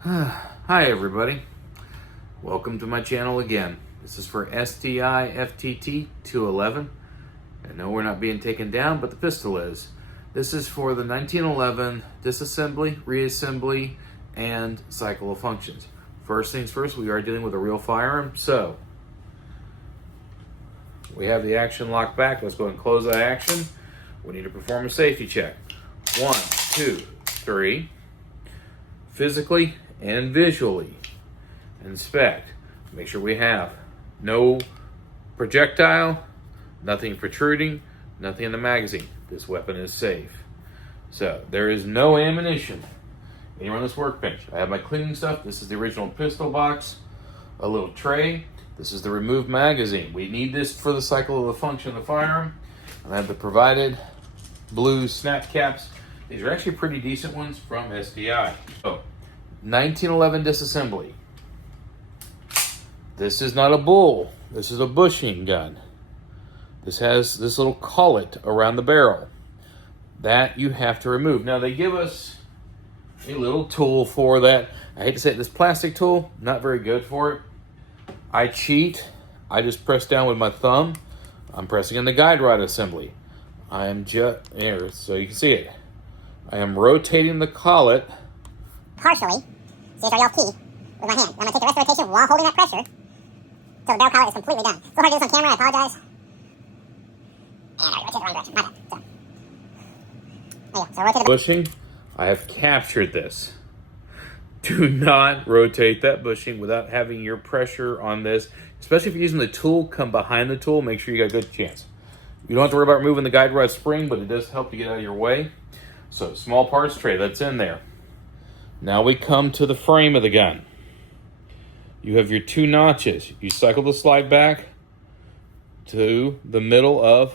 Hi everybody, welcome to my channel again. This is for SDI FTT 211. I know we're not being taken down, but the pistol is. This is for the 1911 disassembly, reassembly, and cycle of functions. First things first, we are dealing with a real firearm, so we have the action locked back. Let's go ahead and close that action. We need to perform a safety check. 1, 2, 3. Physically and visually inspect. Make sure we have no projectile, nothing protruding, nothing in the magazine. This weapon is safe. So there is no ammunition anywhere on this workbench. I have my cleaning stuff. This is the original pistol box, a little tray. This is the removed magazine. We need this for the cycle of the function of the firearm. I have the provided blue snap caps. These are actually pretty decent ones from SDI. So, 1911 disassembly. This is not a bull. This is a bushing gun. This has this little collet around the barrel that you have to remove. Now they give us a little tool for that. I hate to say it, this plastic tool, not very good for it. I cheat. I just press down with my thumb. I'm pressing in the guide rod assembly. I am just here so you can see it. I am rotating the collet partially, so it's our yellow key, with my hand. I'm going to take the rest of the rotation while holding that pressure until the barrel collet is completely done. So hard to do this on camera, I apologize. And I rotate the wrong direction, my bad. So, there you go. So rotate the bushing. I have captured this. Do not rotate that bushing without having your pressure on this, especially if you're using the tool, come behind the tool, make sure you got a good chance. You don't have to worry about removing the guide rod spring, but it does help to get out of your way. So, small parts tray, that's in there. Now we come to the frame of the gun. You have your two notches. You cycle the slide back to the middle of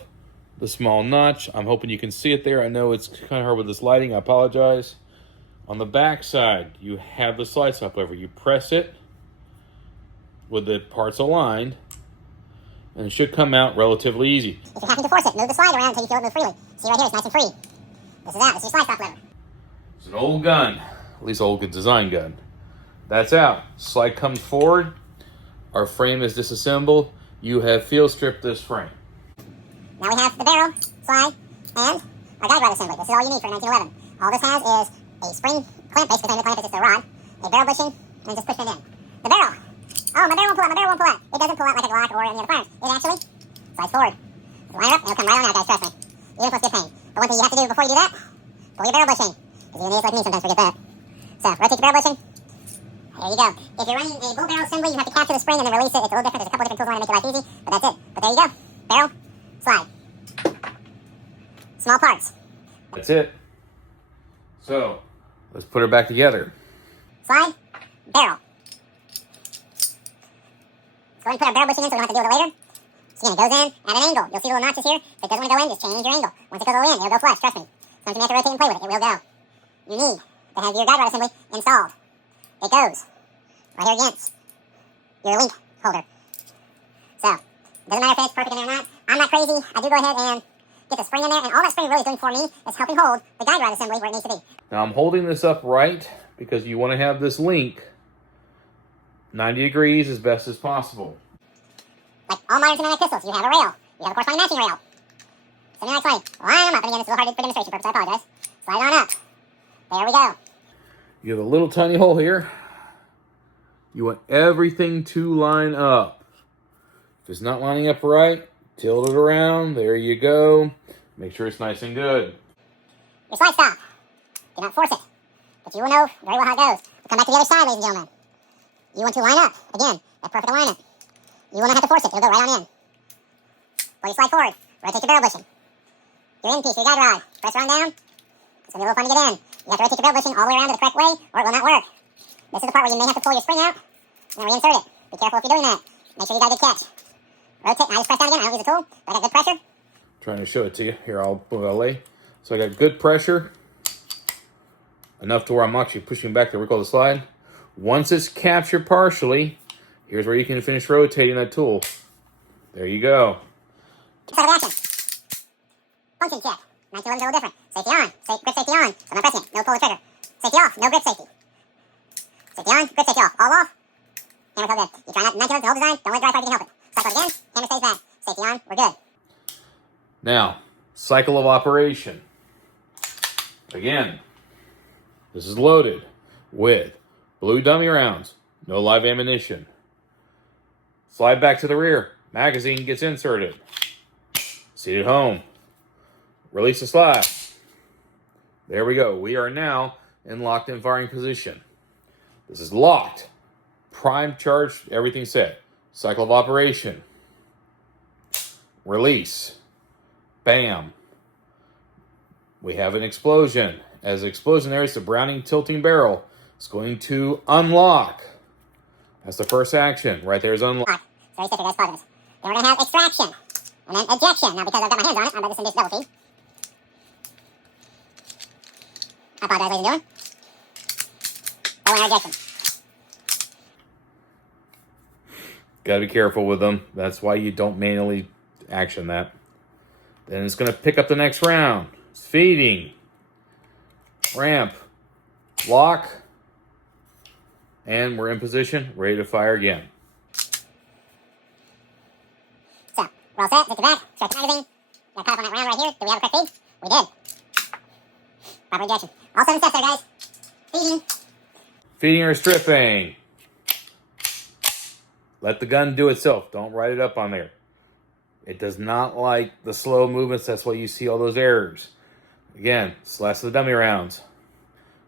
the small notch. I'm hoping you can see it there. I know it's kind of hard with this lighting. I apologize. On the back side, you have the slide stop lever. You press it with the parts aligned, and it should come out relatively easy. If you're having to force it, move the slide around until you feel it move freely. See right here, it's nice and free. This is that. This is your slide stop lever. It's an old gun, at least old design gun. That's out. Slide comes forward. Our frame is disassembled. You have field stripped this frame. Now we have the barrel, slide, and our guide rod assembly. This is all you need for a 1911. All this has is a spring clamp, basically the clamp is just a rod, a barrel bushing, and just push it in. The barrel. Oh, my barrel won't pull out, my barrel won't pull out. It doesn't pull out like a Glock or any other firearms. It actually slides forward. Line it up, and it'll come right on out, guys, trust me. Even if it's good pain. But one thing you have to do before you do that, pull your barrel bushing. Because you're idiots like me sometimes forget that. So, rotate your barrel bushing. There you go. If you're running a bull barrel assembly, you have to capture the spring and then release it. It's a little different. There's a couple different tools on it to make your life easy, but that's it. But there you go. Barrel, slide. Small parts. That's it. So, let's put her back together. Slide, barrel. So go ahead and put our barrel bushing in so we don't have to deal with it later. So again, it goes in at an angle. You'll see little notches here. If it doesn't want to go in, just change your angle. Once it goes all in, it'll go flush, trust me. Sometimes you have to rotate and play with it. It will go. You need to have your guide rod assembly installed. It goes right here against your link holder. So, it doesn't matter if it's perfect in there or not. I'm not crazy. I do go ahead and get the spring in there, and all that spring really is doing for me is helping hold the guide rod assembly where it needs to be. Now I'm holding this up right because you want to have this link 90 degrees as best as possible. Like all modern semi-automatic pistols, you have a rail. You have a corresponding matching rail. Semi-automatic slide. Line them up. And again, this is a little hard for demonstration purposes. I apologize. Slide on up. There we go. You have a little tiny hole here. You want everything to line up. If it's not lining up right, tilt it around. There you go. Make sure it's nice and good. Your slide stop. Do not force it. But you will know very well how it goes. We'll come back to the other side, ladies and gentlemen. You want to line up. Again, that perfect alignment. You will not have to force it. It'll go right on in. Pull your slide forward. Rotate your barrel bushing. Your end piece, your guide rod. Press around down. It's going to be a little fun to get in. You have to rotate your barrel bushing all the way around to the correct way, or it will not work. This is the part where you may have to pull your spring out and then reinsert it. Be careful if you're doing that. Make sure you got a good catch. Rotate. Now I just press down again. I don't use a tool, but I got good pressure. Trying to show it to you. Here, I'll lay. So I got good pressure. Enough to where I'm actually pushing back the recoil of the slide. Once it's captured partially, here's where you can finish rotating that tool. There you go. Cycle of action. Function check. 1911's a little different. Safety on. Grip safety on. So I'm not pressing it. No pull the trigger. Safety off. No grip safety. So Safety on, grip safety off, all off. Camera's all good. You try not to the whole design, don't let it dry fire if you can help it. Cycle it again, camera stays back. Safety on, we're good. Now, cycle of operation. Again, this is loaded with blue dummy rounds, no live ammunition. Slide back to the rear, magazine gets inserted. Seated home. Release the slide. There we go. We are now in locked and firing position. This is locked. Prime charge, everything set. Cycle of operation. Release. Bam. We have an explosion. As the explosion there is the Browning tilting barrel. It's going to unlock. That's the first action. Right there is unlock. Sorry, sticker, guys, pause this. Then we're going to have extraction. And then ejection. Now, because I've got my hands on it, I'm about to send this double feed. I apologize, ladies and gentlemen. Oh, and ejection. Got to be careful with them. That's why you don't manually action that. Then it's going to pick up the next round. It's feeding. Ramp. Lock. And we're in position, ready to fire again. So, we're all set. Take it back. Start the magazine. Got caught up on that round right here. Do we have a quick feed? We did. Proper ejection. All 7 steps there, guys. Feeding. Feeding or stripping. Let the gun do itself. Don't write it up on there. It does not like the slow movements. That's why you see all those errors. Again, it's the last of the dummy rounds.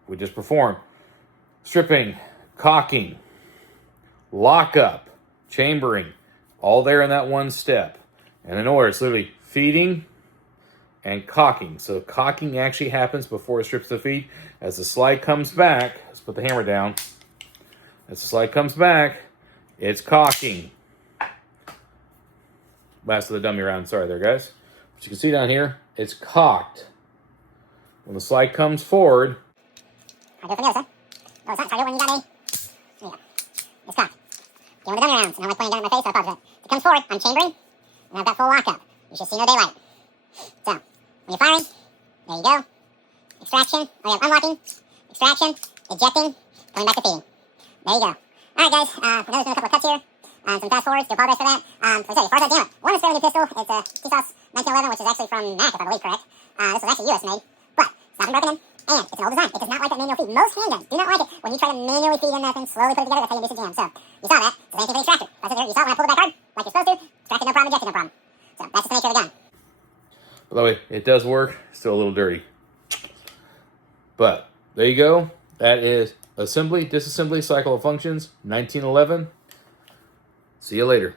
We just performed. Stripping, cocking, lockup, chambering. All there in that one step. And in order, it's literally feeding and cocking. So cocking actually happens before it strips the feed. As the slide comes back, let's put the hammer down. As the slide comes back, it's cocking. Last of the dummy round. Sorry there, guys. But you can see down here, it's cocked. When the slide comes forward. I'll do it from the other side. Oh, it's not. Try to do it when you got a... There you go. It's cocked. Get one of the dummy rounds. And I'm like pointing down at my face, so I apologize. If it comes forward, I'm chambering, and I've got full lockup. You should see no daylight. So, when you're firing, there you go. Extraction. Oh, yeah, unlocking. Extraction. Ejecting. Going back to feeding. There you go. Alright, guys. I know there's been a couple of cuts here. Some fast forwards. Do apologize for that. Like I said, as far as I do it, one is a fairly new pistol. It's a TSOS 1911, which is actually from Mac, if I believe correct. This was actually US made. But it's not been broken in. And it's an old design. It does not like that manual feed. Most handguns do not like it when you try to manually feed in that thing, slowly put it together. That's how you miss a jam. So, you saw that. So, anything for the extractor. That's it there. You saw it when I pulled it back hard, like you're supposed to. Extracted no problem, ejected no problem. So, that's just the nature of the gun. By the way, it does work. Still a little dirty. But, there you go. That is assembly, disassembly, cycle of functions, 1911. See you later.